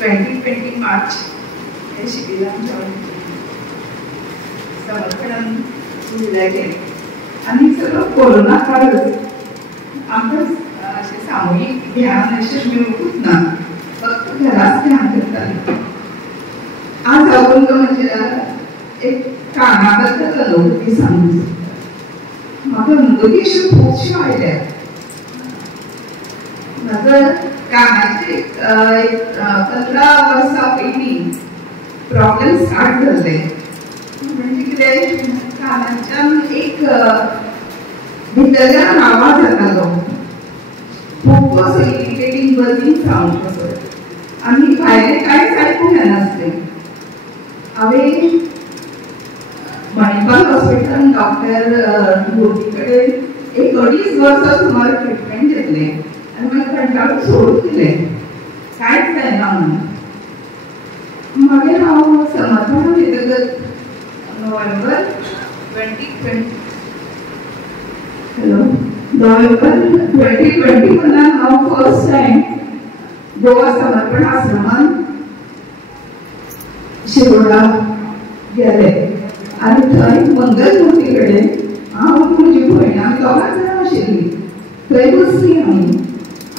2020 मार्च हे शिबिरान समर्पणान उरलेलें आनी सगळो कोरोना काळच आमकां अशें सामुहीक ध्यान अशें मेळूंकूच ना, फक्त घराच ध्यान करतालीं. आज हांव तुमकां म्हणजे एक काना बद्दल अनुभुती सांगूंक सोदतां. म्हाका अनुभुती अश्यो खुबश्यो आयल्या. म्हाका कानाचे 15 वर्सां पयलीं प्रॉब्लेम स्टार्ट जाल्ले. म्हणजे कितें कानाच्यान एक भितरल्यान आवाज येतालो, खूब असो इरिटेटींग बर्निंग सावंड कसो, आनी भायलें कांयच आयकूंक येनासलें. हांवें मणिपाल हॉस्पिटलान डॉक्टर मोदी कडेन एक 2.5 वर्सां सुमार ट्रिटमेंट घेतलें आनी मागीर कंटाळून सोडून दिलें, कांयच जायना म्हणून. मागीर हांव समर्पणान येतकच नोव्हेंबर 2021 हांव फर्स्ट टायम गोवा समर्पण आश्रमान शिरोडा गेले आनी थंय मंगलमूर्ती कडेन हांव म्हजी भयण आमी दोगांच जाणां आशिल्लीं. थंय बसलीं आमी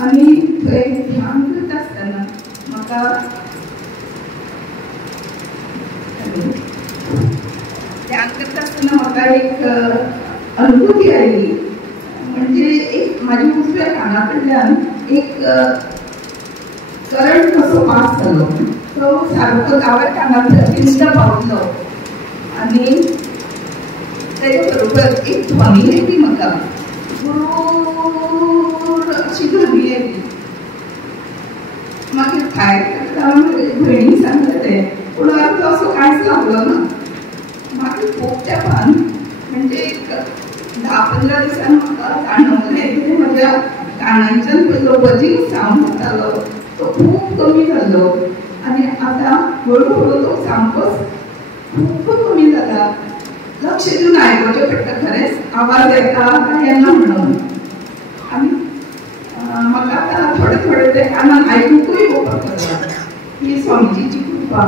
आनी थंय ध्यान करता आसतना म्हाका एक अनुभूती आयली. म्हणजे एक म्हाज्या उजव्या काना कडल्यान एक करंट कसो पास जालो, तो सारको दाव्या कानांतल्यान पावलो आनी तेजे बरोबर एक ध्वनी येयली म्हाका, अशी ध्वनी येयली. मागीर भायर भयणीक सांगलें पूण तसो कांयच लागलो ना. मागीर खूब तेंपान म्हणजे एक 10-15 दिसान म्हाका जाणवलें की म्हज्या कानांच्यान पयलो बजींग सावंड जातालो तो खूब कमी जालो आनी आतां हळू तो सामकोच खूब कमी जाला. लक्ष दिवन आयकोचें पडटा खरेंच आवाज येता काय येना म्हणून. आनी म्हाका आतां थोडे ते कानान आयकूंकूय येवपाक लागला. ही स्वामीजीची कृपा.